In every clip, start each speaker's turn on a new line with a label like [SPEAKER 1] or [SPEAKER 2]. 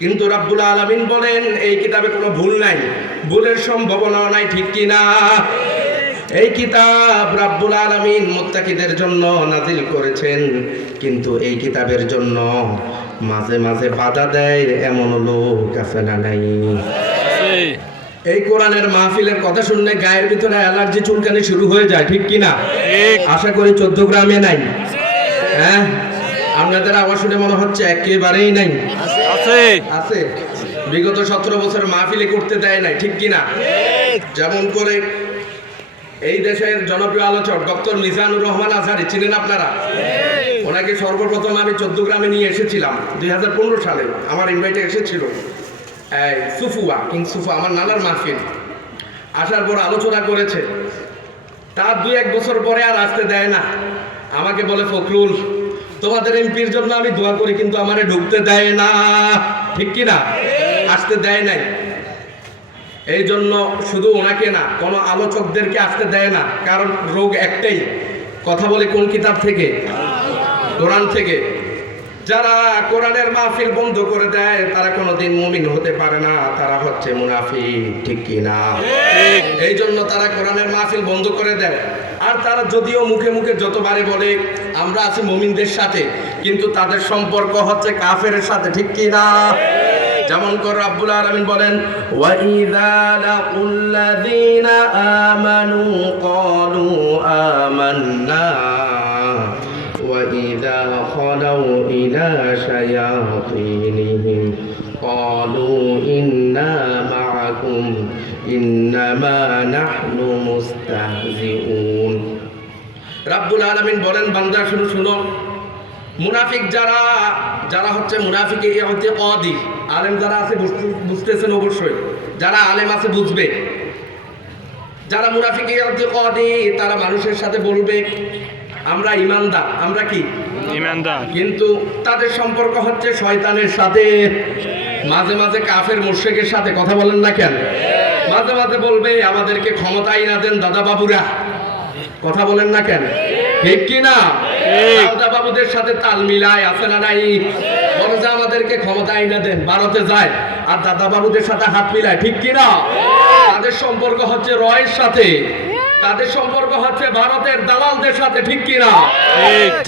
[SPEAKER 1] কিন্তু রাব্বুল আলামিন বলেন এই কিতাবে কোনো ভুল নাই। ভুলের সম্ভাবনা নাই ঠিক কি না এই কিতাব রাব্বুল আলামিন মুত্তাকিদের জন্য নাজিল করেছেন কিন্তু এই কিতাবের জন্য মাঝে মাঝে বাধা দেয় এমন লোক আছে না নাই? এই কোরআনের মাহফিলের কথা শুনলে গায়ের ভিতরে অ্যালার্জি চুলকানি শুরু হয়ে যায় ঠিক কি না আশা করি চোদ্দ গ্রামে নাই। হ্যাঁ? আপনাদের আওয়াজ শুনে মনে হচ্ছে একেবারেই নাই।
[SPEAKER 2] আছে
[SPEAKER 1] আছে। বিগত সতেরো বছর মাহফিলে করতে দেয় নাই ঠিক কিনা? যেমন করে এই দেশের জনপ্রিয় আলোচক ডক্টর মিজানুর রহমান আজহারি চিনেন আপনারা? ওনাকে সর্বপ্রথম আমি চোদ্দ গ্রামে নিয়ে এসেছিলাম দুই হাজার পনেরো সালে। আমার ইনভাইটে এসেছিল। সুফুয়া কিং সুফা আমার নানার মাহফিল। আসার পর আলোচনা করেছে। তার দুই এক বছর পরে আর আসতে দেয় না। আমাকে বলে ফখরুল তোমাদের এমপির জন্য আমি দোয়া করি কিন্তু আমারে ঢুকতে দেয় না। ঠিক কি না? আসতে দেয় নাই। এই জন্য শুধু ওনাকে না কোনো আলোচকদেরকে আসতে দেয় না কারণ রোগ একটাই কথা বলে কোন কিতাব থেকে? কোরআন থেকে। যারা কোরআনের মাহফিল বন্ধ করে দেয় তারা কোনোদিন মুমিন হতে পারে না তারা হচ্ছে মুনাফিক ঠিক কি না? এই জন্য তারা কোরআনের মাহফিল বন্ধ করে দেয়। আর তারা যদিও মুখে মুখে যতবারে বলে, আমরা আছি মুমিনদের সাথে, কিন্তু তাদের সম্পর্ক হচ্ছে কাফের সাথে, ঠিক কি না? যেমন কর রাব্বুল আলামিন বলেন ওয়াইদা লাকুল্লাযীনা আমানু ক্বালু আমান্না ওয়াইদা খালাউ ইলা শায়াতিনিহিম, ক্বালু ইন্না মাআকুম ইন্নামা নাহনু মুস্তাহজিউন। রাব্বুল আলামিন বলেন বান্দা শুনো শুনো। মুনাফিক যারা যারা হচ্ছে মুনাফিক এই হচ্ছে অদি আলেম যারা আছে বুঝতে- বুঝতেছেন অবশ্যই। যারা আলেম আছে বুঝবে। যারা মুনাফিক এই হচ্ছে অদি তারা মানুষের সাথে বলবে আমরা ইমানদার আমরা কি?
[SPEAKER 2] ইমানদার।
[SPEAKER 1] কিন্তু তাদের সম্পর্ক হচ্ছে শয়তানের সাথে। মাঝে মাঝে কাফের মুর্শেকের সাথে কথা বলেন না কেন? মাঝে মাঝে বলবে আমাদেরকে ক্ষমতাই না দেন দাদা বাবুরা। কথা বলেন না কেন? ঠিক কি না দাদা বাবুদের সাথে তাল মিলায় আছে না নাই? বলে যে আমাদেরকে ক্ষমতাই না দেন ভারতে যায়। আর দাদা বাবুদের সাথে হাত মিলায় ঠিক কি না তাদের সম্পর্ক হচ্ছে রয়ের সাথে। তাদের সম্পর্ক হচ্ছে ভারতের দালালদের সাথে ঠিক কি না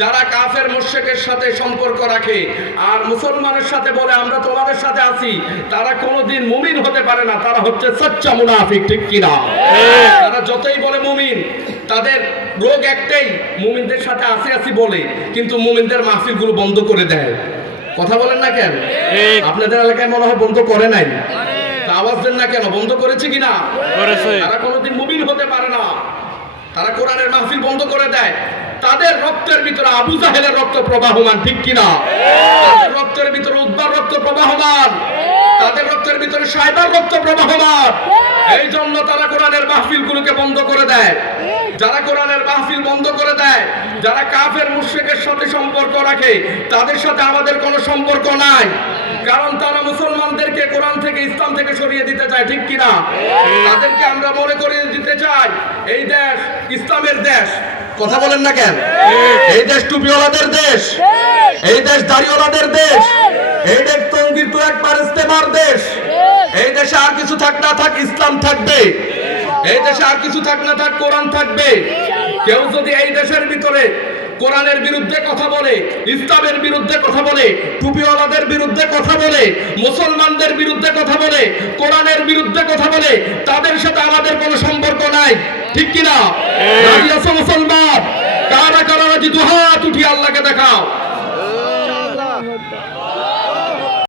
[SPEAKER 1] যারা কাফের মুশরিকের সাথে সম্পর্ক রাখে আর মুসলমানের সাথে বলে আমরা তোমাদের সাথে আছি। তারা কোনোদিন মুমিন হতে পারে না তারা হচ্ছে সচ্চা মুনাফিক ঠিক কিনা? তারা যতই বলে মুমিন তাদের রোগ একটাই মুমিনদের সাথে আসি আসি বলে কিন্তু মুমিনদের মাহফিলগুলো বন্ধ করে দেয়। কথা বলেন না কেন? আপনাদের এলাকায় মনে হয় বন্ধ করে নাই। আওয়াজ দেন না কেন? বন্ধ করেছে কিনা? তারা কোনোদিন মুমিন হতে পারে না। তারা কোরআনের মাহফিল বন্ধ করে দেয়। তাদের রক্তের ভিতরে আবু জাহেলের রক্ত প্রবাহমান ঠিক কিনা? তাদের রক্তের ভিতরে উদ্বার রক্ত প্রবাহমান। তাদের রক্তের ভিতরে সাইবার রক্ত প্রবাহমান। এই জন্য তারা কোরআনের মাহফিল গুলোকে বন্ধ করে দেয়। যারা কোরআনের মাহফিল বন্ধ করে দেয় যারা কাফের মুশ্রিকের সাথে সম্পর্ক রাখে তাদের সাথে আমাদের কোনো সম্পর্ক নাই। কারণ তারা মুসলমানদেরকে কোরআন থেকে ইসলাম থেকে সরিয়ে দিতে চায় ঠিক কিনা? তাদেরকে আমরা মনে করিয়ে দিতে চাই এই দেশ ইসলামের দেশ। কথা বলেন না কেন? এই দেশ টুপিওয়ালাদের দেশ। এই দেশ দাড়িওয়ালাদের দেশ। এই দেশ তঙ্গির তো একবার ইস্তেমার দেশ। এই দেশে আর কিছু থাক না থাক ইসলাম থাকবে এই দেশে আর কিছু থাক না থাক কোরআন থাকবে। কেউ যদি এই দেশের ভিতরে কোরআনের বিরুদ্ধে কথা বলে ইসলামের বিরুদ্ধে কথা বলে টুপিওয়ালাদের বিরুদ্ধে কথা বলে মুসলমানদের বিরুদ্ধে কথা বলে কোরআনের বিরুদ্ধে কথা বলে তাদের সাথে আমাদের কোনো সম্পর্ক নাই। ঠিক কিনা? মুসলমান? কারা কারা রাজি? দুহাত উঠিয়ে আল্লাহকে দেখাও।